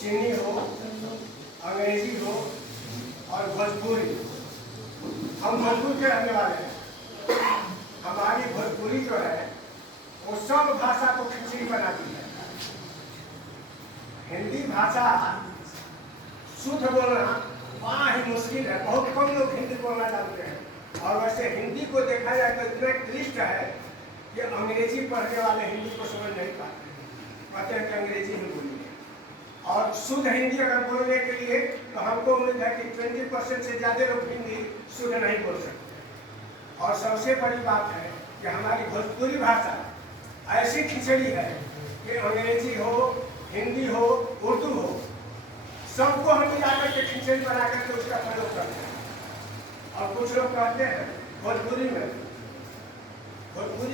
चीनी हो, अंग्रेजी हो और भोजपुरी। हम भोजपुर के रहने वाले हैं। हमारी भोजपुरी जो है वो सब भाषा को खिचड़ी बनाती है। हिंदी भाषा शुद्ध बोलना बड़ा ही मुश्किल है। बहुत कम लोग हिंदी बोलना जानते हैं। और वैसे हिंदी को देखा जाए तो इतना क्लिष्ट है कि अंग्रेजी पढ़ने वाले हिंदी को समझ नहीं पाते। कहते हैं कि अंग्रेजी ही बोलिए। और शुद्ध हिंदी अगर बोलने के लिए तो हमको उम्मीद है कि 20% से ज़्यादा लोग हिंदी शुद्ध नहीं बोल सकते। और सबसे बड़ी बात है कि हमारी भोजपुरी भाषा ऐसी खिचड़ी है कि अंग्रेजी हो, हिंदी हो, उर्दू हो, सबको हम मिलाकर के खिचड़ी बना करके उसका प्रयोग करते हैं। और कुछ लोग कहते हैं भोजपुरी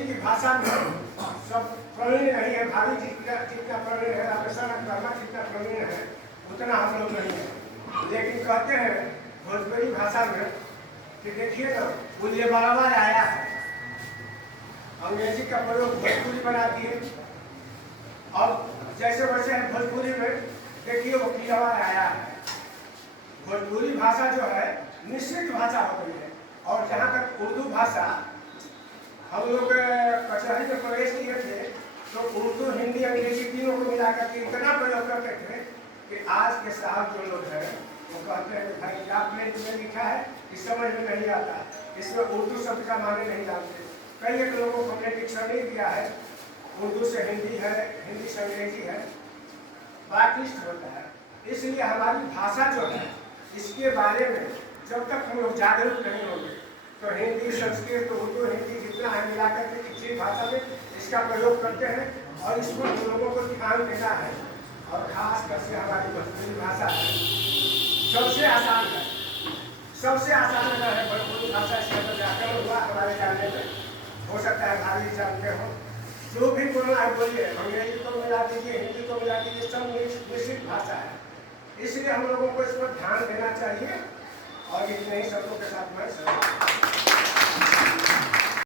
की भाषा में सब प्रवीण नहीं है। भाभी जितना प्रवीण है, रामेश्वर वर्मा जितना प्रवीण है, उतना हम लोग नहीं है। लेकिन कहते हैं भोजपुरी भाषा में कि देखिए ना, बुलिए बराबर आया है। अंग्रेजी का प्रयोग भोजपुरी बना दिए और जैसे वैसे है भोजपुरी में देखिए वो किलवा आया है। भोजपुरी भाषा जो है मिश्रित भाषा हो गई है। और जहाँ तक उर्दू भाषा, हम लोग कचहरी में प्रवेश किए थे तो उर्दू, हिंदी, अंग्रेजी तीनों को मिलाकर के इतना प्रयोग करते थे कि आज के साहब जो लोग हैं वो कहते हैं कि भाई क्या प्लेट में लिखा है कि समझ में नहीं आता, इसमें उर्दू शब्द का माने नहीं जानते। कई एक लोगों को हमने डिक्शनरी दिया है, उर्दू से हिंदी है, हिंदी से अंग्रेजी है, बड़ा क्लिष्ट होता है। इसलिए हमारी भाषा जो है इसके बारे में जब तक हम लोग जागरूक नहीं होंगे तो हिंदी, संस्कृत, उर्दू, हिंदी जितना है मिलाकर के किसी भाषा में इसका प्रयोग करते हैं। और इसको हम लोगों को ध्यान देना है। और खास कर से हमारी भोजपुरी भाषा है सबसे आसान है। सबसे आसान अगर है भोजपुरी भाषा, इसके अंदर व्याकरण हुआ हमारे जानने में, हो सकता है भाभी जानते हो। जो भी बोलना है बोलिए, अंग्रेजी को मिला दीजिए, हिंदी को मिला दीजिए, सब मिश्रित भाषा है। इसलिए हम लोगों को इस पर ध्यान देना चाहिए। और इतने ही शब्दों के साथ मैं